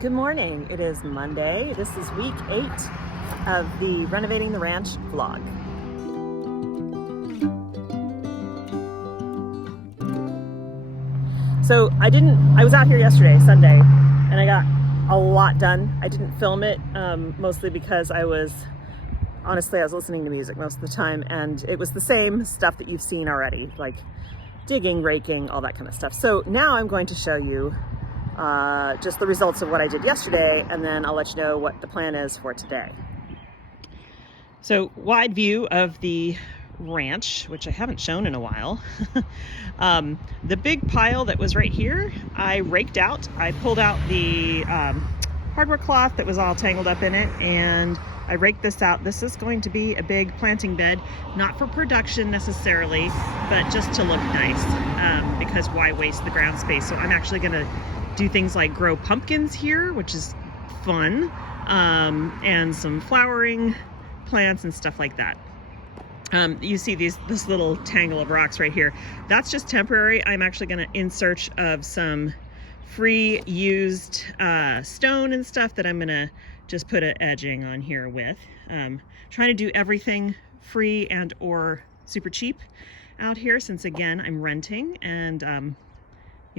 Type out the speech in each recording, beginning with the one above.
Good morning. It is Monday. This is week 8 of the Renovating the Ranch vlog. So I was out here yesterday, Sunday, and I got a lot done. I didn't film it, mostly because honestly, I was listening to music most of the time, and it was the same stuff that you've seen already, like digging, raking, all that kind of stuff. So now I'm going to show you just the results of what I did yesterday, and then I'll let you know what the plan is for today. So, wide view of the ranch, which I haven't shown in a while. The big pile that was right here, I raked out. I pulled out the hardware cloth that was all tangled up in it, and I raked this out. This is going to be a big planting bed, not for production necessarily, but just to look nice, because why waste the ground space? So I'm actually going to do things like grow pumpkins here, which is fun, and some flowering plants and stuff like that. You see this little tangle of rocks right here. That's just temporary. I'm actually going to in search of some free used stone and stuff that I'm going to just put an edging on here with. Trying to do everything free and or super cheap out here, since again I'm renting, and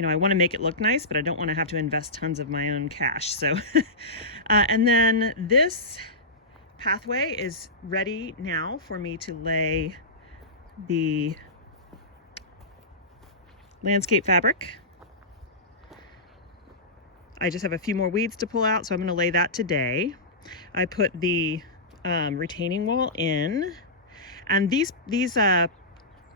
I want to make it look nice, but I don't want to have to invest tons of my own cash. So, and then this pathway is ready now for me to lay the landscape fabric. I just have a few more weeds to pull out, so I'm going to lay that today. I put the retaining wall in, and these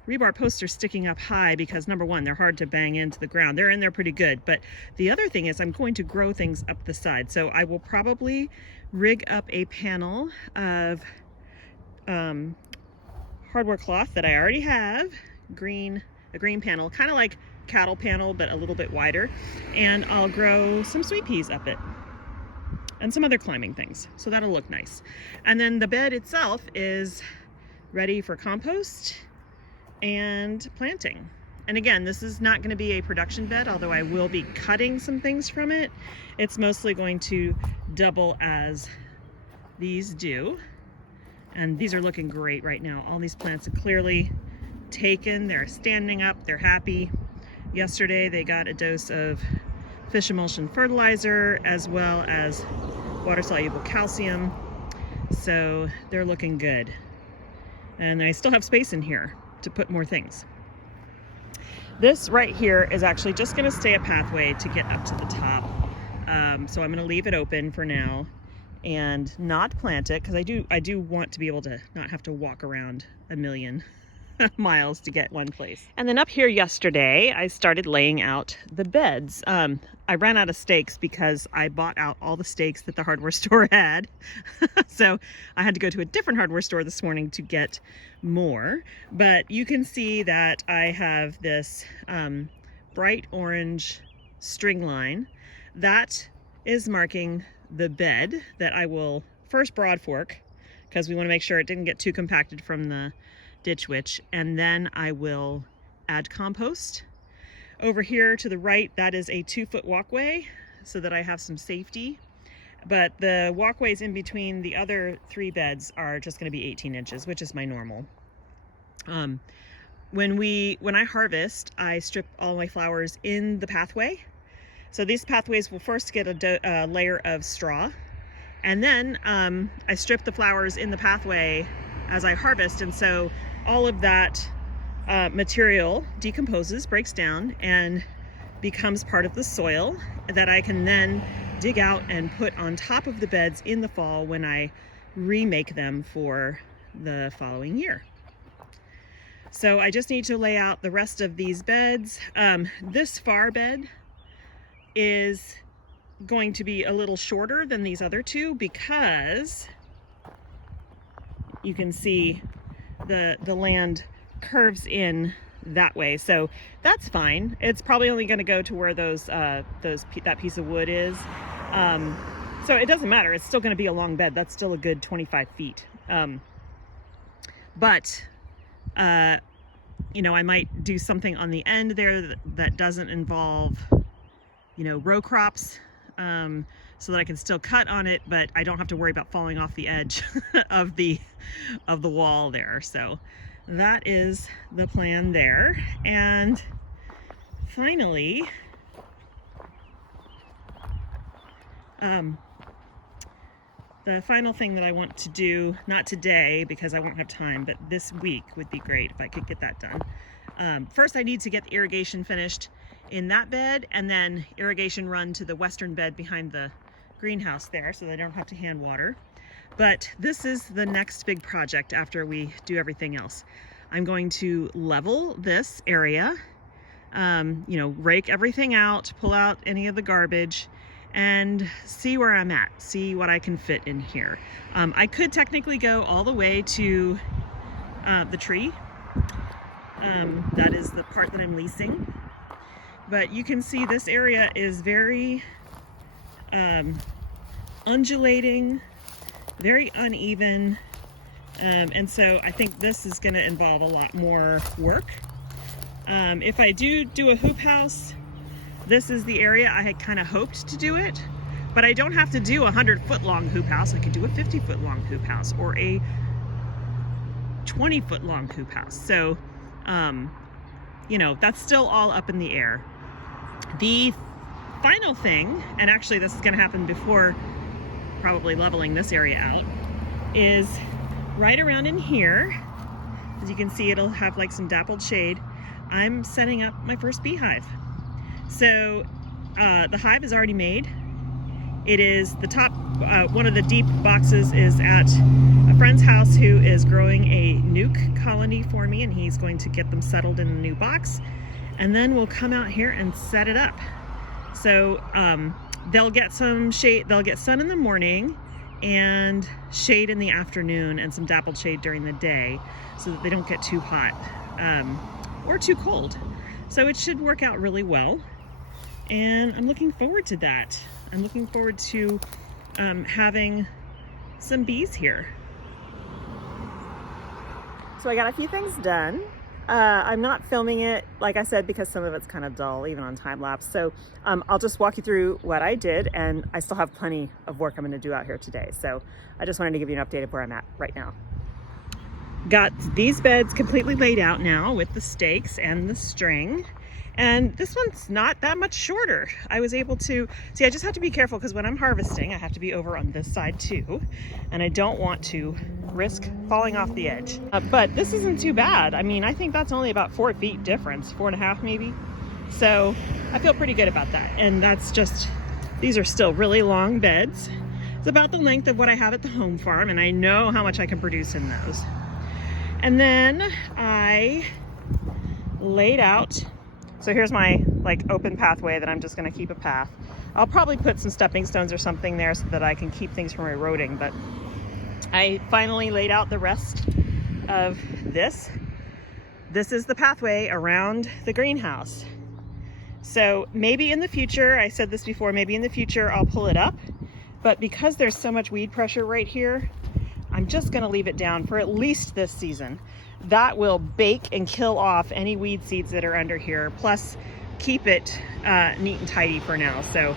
rebar posts are sticking up high because, number one, they're hard to bang into the ground. They're in there pretty good, but the other thing is I'm going to grow things up the side. So I will probably rig up a panel of hardware cloth that I already have, a green panel, kind of like cattle panel, but a little bit wider, and I'll grow some sweet peas up it and some other climbing things, so that'll look nice. And then the bed itself is ready for compost and planting. And again, this is not going to be a production bed, although I will be cutting some things from it. It's mostly going to double as these do. And these are looking great right now. All these plants are clearly taken. They're standing up. They're happy. Yesterday, they got a dose of fish emulsion fertilizer as well as water-soluble calcium. So they're looking good. And I still have space in here to put more things. This right here is actually just going to stay a pathway to get up to the top. So I'm going to leave it open for now and not plant it, because I do want to be able to not have to walk around a million miles to get one place. And then up here yesterday, I started laying out the beds. I ran out of stakes because I bought out all the stakes that the hardware store had. So I had to go to a different hardware store this morning to get more. But you can see that I have this bright orange string line. That is marking the bed that I will first broad fork, because we want to make sure it didn't get too compacted from the ditch witch, and then I will add compost. Over here to the right, that is a 2-foot walkway so that I have some safety, but the walkways in between the other 3 beds are just going to be 18 inches, which is my normal. When I harvest, I strip all my flowers in the pathway. So these pathways will first get a layer of straw, and then I strip the flowers in the pathway as I harvest, and so all of that material decomposes, breaks down, and becomes part of the soil that I can then dig out and put on top of the beds in the fall when I remake them for the following year. So I just need to lay out the rest of these beds. This far bed is going to be a little shorter than these other two, because you can see the land curves in that way, so that's fine. It's probably only going to go to where that piece of wood is, so it doesn't matter. It's still going to be a long bed. That's still a good 25 feet. But I might do something on the end there that doesn't involve row crops, so that I can still cut on it, but I don't have to worry about falling off the edge of the wall there. So that is the plan there. And finally, the final thing that I want to do, not today because I won't have time, but this week would be great if I could get that done. First, I need to get the irrigation finished in that bed, and then irrigation run to the western bed behind the greenhouse there so that I don't have to hand water. But this is the next big project after we do everything else. I'm going to level this area, rake everything out, pull out any of the garbage, and see where I'm at, see what I can fit in here. I could technically go all the way to the tree. That is the part that I'm leasing. But you can see this area is very undulating, very uneven, and so I think this is going to involve a lot more work. If I do a hoop house, this is the area I had kind of hoped to do it, but I don't have to do a 100-foot long hoop house. I could do a 50-foot long hoop house or a 20-foot long hoop house. So, that's still all up in the air. The final thing, and actually this is going to happen before probably leveling this area out, is right around in here. As you can see, it'll have like some dappled shade. I'm setting up my first beehive. So the hive is already made. It is the top, one of the deep boxes is at a friend's house who is growing a nuke colony for me, and he's going to get them settled in a new box. And then we'll come out here and set it up. So they'll get some shade, they'll get sun in the morning and shade in the afternoon and some dappled shade during the day so that they don't get too hot or too cold. So it should work out really well. And I'm looking forward to that. I'm looking forward to having some bees here. So I got a few things done. I'm not filming it, like I said, because some of it's kind of dull, even on time lapse. So I'll just walk you through what I did, and I still have plenty of work I'm going to do out here today. So I just wanted to give you an update of where I'm at right now. Got these beds completely laid out now with the stakes and the string. And this one's not that much shorter. I was able to, see, I just have to be careful because when I'm harvesting, I have to be over on this side too. And I don't want to risk falling off the edge. But this isn't too bad. I mean, I think that's only about 4 feet difference, 4.5 maybe. So I feel pretty good about that. And that's just, these are still really long beds. It's about the length of what I have at the home farm, and I know how much I can produce in those. And then I laid out, so here's my open pathway that I'm just going to keep a path. I'll probably put some stepping stones or something there so that I can keep things from eroding, but I finally laid out the rest of this. This is the pathway around the greenhouse. So maybe in the future, I said this before, maybe in the future I'll pull it up, but because there's so much weed pressure right here, I'm just going to leave it down for at least this season. That will bake and kill off any weed seeds that are under here, plus keep it neat and tidy for now. So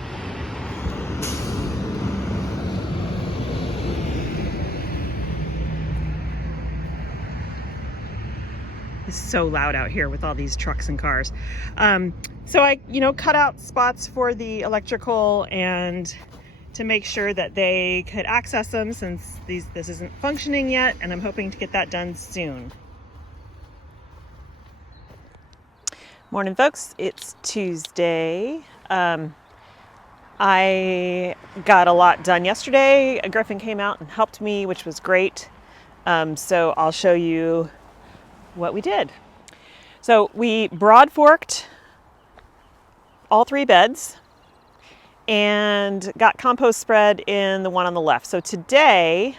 it's so loud out here with all these trucks and cars. So I, cut out spots for the electrical and to make sure that they could access them since this isn't functioning yet, and I'm hoping to get that done soon. Morning, folks. It's Tuesday. I got a lot done yesterday. Griffin came out and helped me, which was great. So I'll show you what we did. So we broad forked all 3 beds and got compost spread in the one on the left. So today,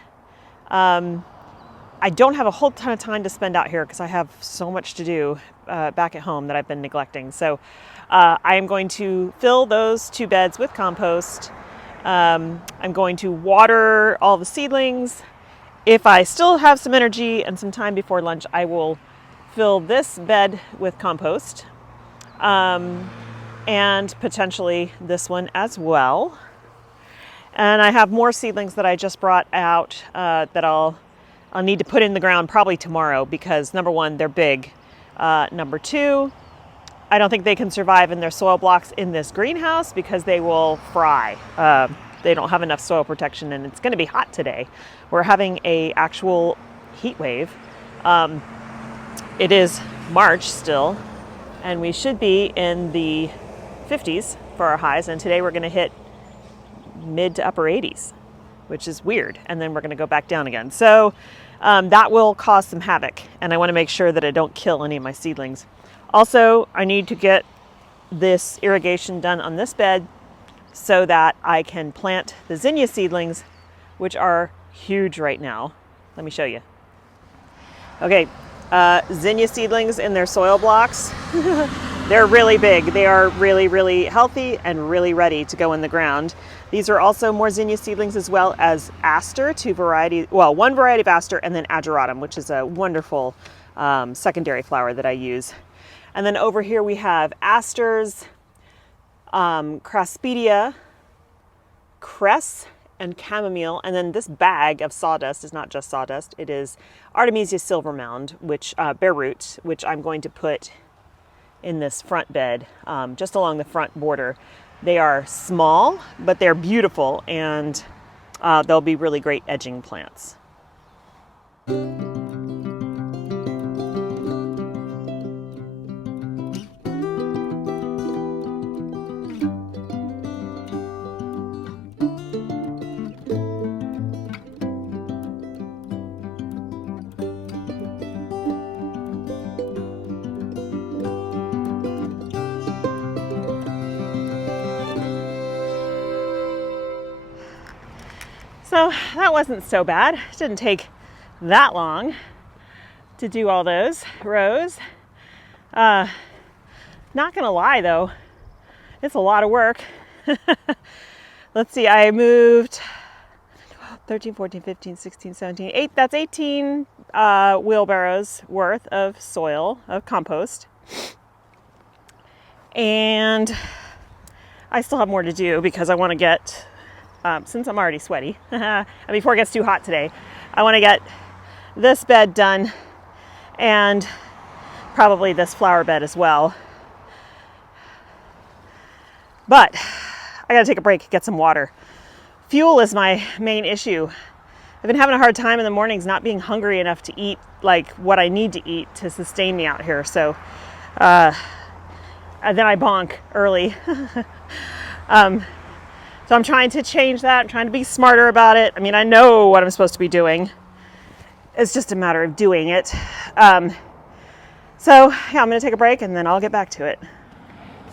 I don't have a whole ton of time to spend out here because I have so much to do back at home that I've been neglecting. So I am going to fill those 2 beds with compost. I'm going to water all the seedlings. If I still have some energy and some time before lunch, I will fill this bed with compost and potentially this one as well. And I have more seedlings that I just brought out that I'll need to put in the ground probably tomorrow because number one, they're big. Number two, I don't think they can survive in their soil blocks in this greenhouse because they will fry. They don't have enough soil protection, and it's going to be hot today. We're having a actual heat wave. It is March still, and we should be in the 50s for our highs, and today we're going to hit mid to upper 80s, which is weird, and then we're going to go back down again. So that will cause some havoc, and I want to make sure that I don't kill any of my seedlings. Also, I need to get this irrigation done on this bed so that I can plant the zinnia seedlings, which are huge right now. Let me show you. Okay, zinnia seedlings in their soil blocks. They're really big. They are really, really healthy and really ready to go in the ground. These are also more zinnia seedlings as well as aster, one variety of aster, and then ageratum, which is a wonderful secondary flower that I use. And then over here we have asters, craspedia, cress, and chamomile. And then this bag of sawdust is not just sawdust. It is Artemisia silvermound, which bare root, which I'm going to put in this front bed, just along the front border. They are small, but they're beautiful, and they'll be really great edging plants. So that wasn't so bad. It didn't take that long to do all those rows. Not gonna lie though, it's a lot of work. Let's see, I moved 13, 14, 15, 16, 17, that's 18 wheelbarrows worth of soil, of compost. And I still have more to do because I want to get, since I'm already sweaty, and before it gets too hot today, I want to get this bed done and probably this flower bed as well. But I got to take a break, get some water. Fuel is my main issue. I've been having a hard time in the mornings not being hungry enough to eat like what I need to eat to sustain me out here. So and then I bonk early. So I'm trying to change that. I'm trying to be smarter about it. I mean, I know what I'm supposed to be doing. It's just a matter of doing it. So yeah, I'm going to take a break and then I'll get back to it.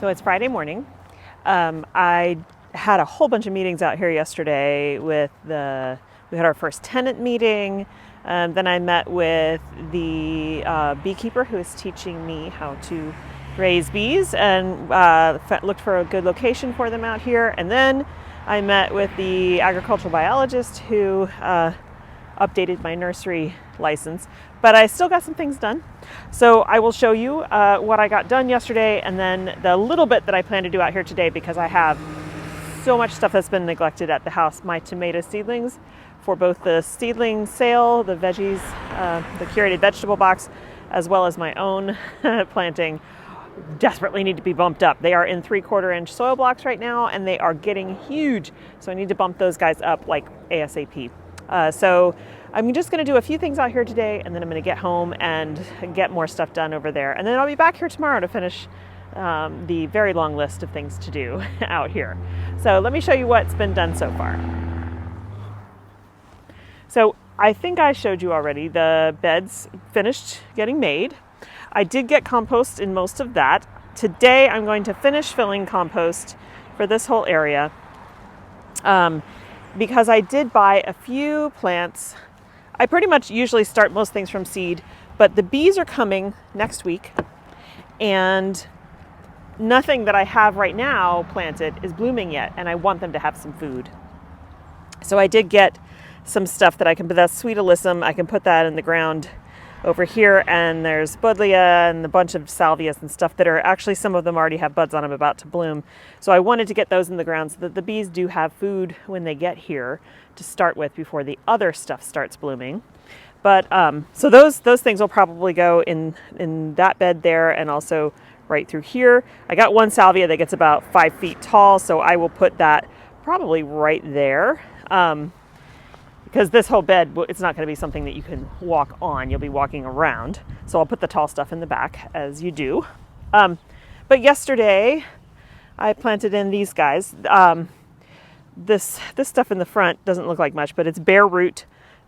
So it's Friday morning. I had a whole bunch of meetings out here yesterday we had our first tenant meeting. Then I met with the beekeeper who is teaching me how to raise bees and looked for a good location for them out here. And then I met with the agricultural biologist who updated my nursery license, but I still got some things done. So I will show you what I got done yesterday and then the little bit that I plan to do out here today because I have so much stuff that's been neglected at the house. My tomato seedlings for both the seedling sale, the veggies, the curated vegetable box, as well as my own planting desperately need to be bumped up. They are in 3/4 inch soil blocks right now and they are getting huge. So I need to bump those guys up like ASAP. So I'm just going to do a few things out here today and then I'm going to get home and get more stuff done over there. And then I'll be back here tomorrow to finish the very long list of things to do out here. So let me show you what's been done so far. So I think I showed you already the beds finished getting made. I did get compost in most of that. Today I'm going to finish filling compost for this whole area because I did buy a few plants. I pretty much usually start most things from seed, but the bees are coming next week and nothing that I have right now planted is blooming yet and I want them to have some food. So I did get some stuff that I can, but that's sweet alyssum, I can put that in the ground over here, and there's buddleia and a bunch of salvias and stuff that are actually, some of them already have buds on them about to bloom. So I wanted to get those in the ground so that the bees do have food when they get here to start with before the other stuff starts blooming. But so those things will probably go in that bed there, and also right through here. I got one salvia that gets about 5 feet tall, so I will put that probably right there. Because this whole bed, it's not going to be something that you can walk on. You'll be walking around. So I'll put the tall stuff in the back, as you do. But yesterday, I planted in these guys. This stuff in the front doesn't look like much, but it's bare root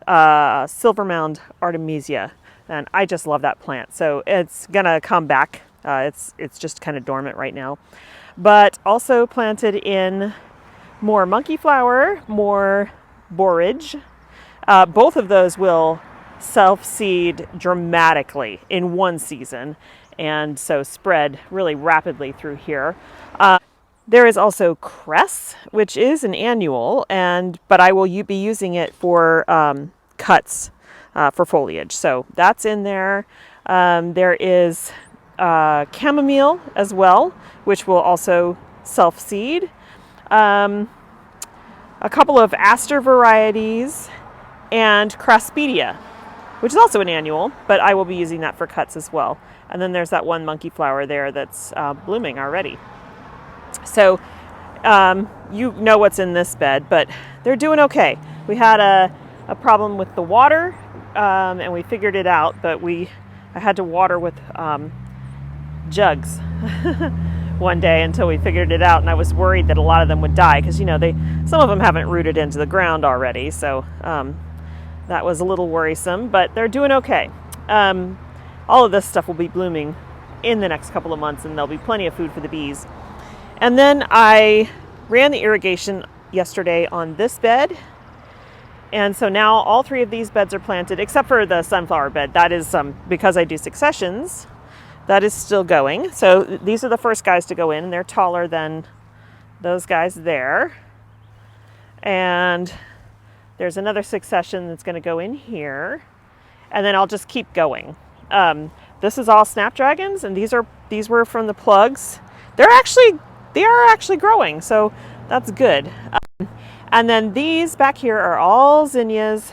silver mound artemisia, and I just love that plant. So it's gonna come back. It's just kind of dormant right now. But also planted in more monkey flower, more borage. Both of those will self-seed dramatically in one season, and so spread really rapidly through here. There is also cress, which is an annual, but I will be using it for cuts for foliage. So that's in there. There is chamomile as well, which will also self-seed. A couple of aster varieties, and craspedia, which is also an annual, but I will be using that for cuts as well. And then there's that one monkey flower there that's blooming already. So you know what's in this bed, but they're doing okay. We had a problem with the water, and we figured it out, but I had to water with jugs one day until we figured it out, and I was worried that a lot of them would die because, some of them haven't rooted into the ground already, so that was a little worrisome, but they're doing okay. All of this stuff will be blooming in the next couple of months, and there'll be plenty of food for the bees. And then I ran the irrigation yesterday on this bed, and so now all 3 of these beds are planted, except for the sunflower bed. That is because I do successions. That is still going. So these are the first guys to go in, and they're taller than those guys there. And there's another succession that's going to go in here, and then I'll just keep going. This is all snapdragons, and these were from the plugs. They are actually growing, so that's good. And then these back here are all zinnias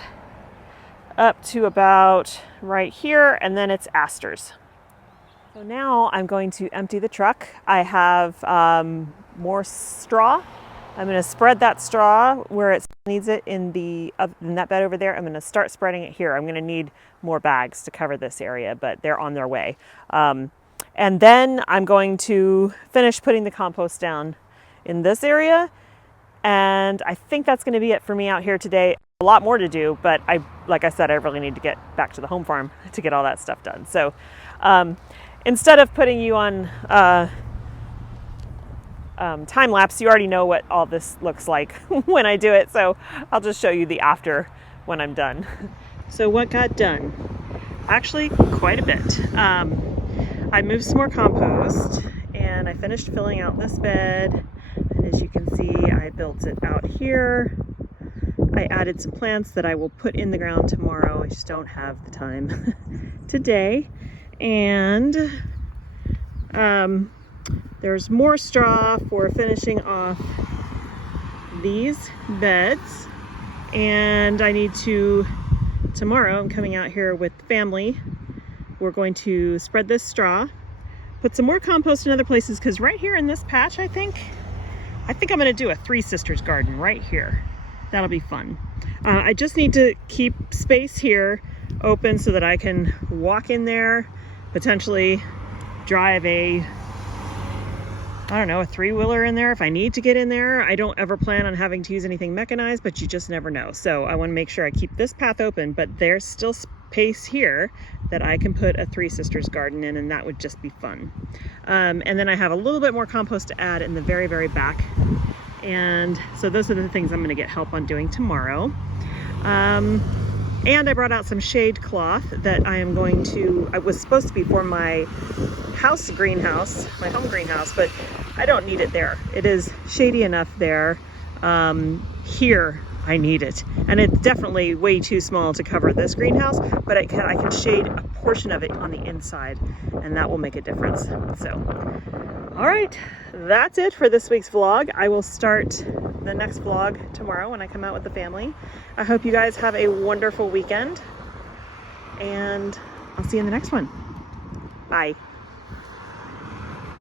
up to about right here, and then it's asters. So now I'm going to empty the truck. I have more straw. I'm going to spread that straw where it needs it in that bed over there. I'm going to start spreading it here. I'm going to need more bags to cover this area, but they're on their way. And then I'm going to finish putting the compost down in this area. And I think that's going to be it for me out here today. A lot more to do, but like I said, I really need to get back to the home farm to get all that stuff done. So instead of putting you on time lapse, you already know what all this looks like when I do it. So I'll just show you the after when I'm done. So what got done? Actually, quite a bit. I moved some more compost, and I finished filling out this bed. And as you can see, I built it out here. I added some plants that I will put in the ground tomorrow. I just don't have the time today. And there's more straw for finishing off these beds. And I need to, tomorrow I'm coming out here with family. We're going to spread this straw, put some more compost in other places, because right here in this patch, I think I'm going to do a 3 sisters garden right here. That'll be fun. I just need to keep space here open so that I can walk in there, potentially drive a 3-wheeler in there if I need to get in there. I don't ever plan on having to use anything mechanized, but you just never know. So I want to make sure I keep this path open, but there's still space here that I can put a 3 sisters garden in, and that would just be fun. And then I have a little bit more compost to add in the very, very back. And so those are the things I'm going to get help on doing tomorrow. And I brought out some shade cloth that I was supposed to be for my house greenhouse, my home greenhouse, but I don't need it there. It is shady enough there here I need it. And it's definitely way too small to cover this greenhouse, but I can shade a portion of it on the inside, and that will make a difference. So, all right, that's it for this week's vlog. I will start the next vlog tomorrow when I come out with the family. I hope you guys have a wonderful weekend, and I'll see you in the next one. Bye.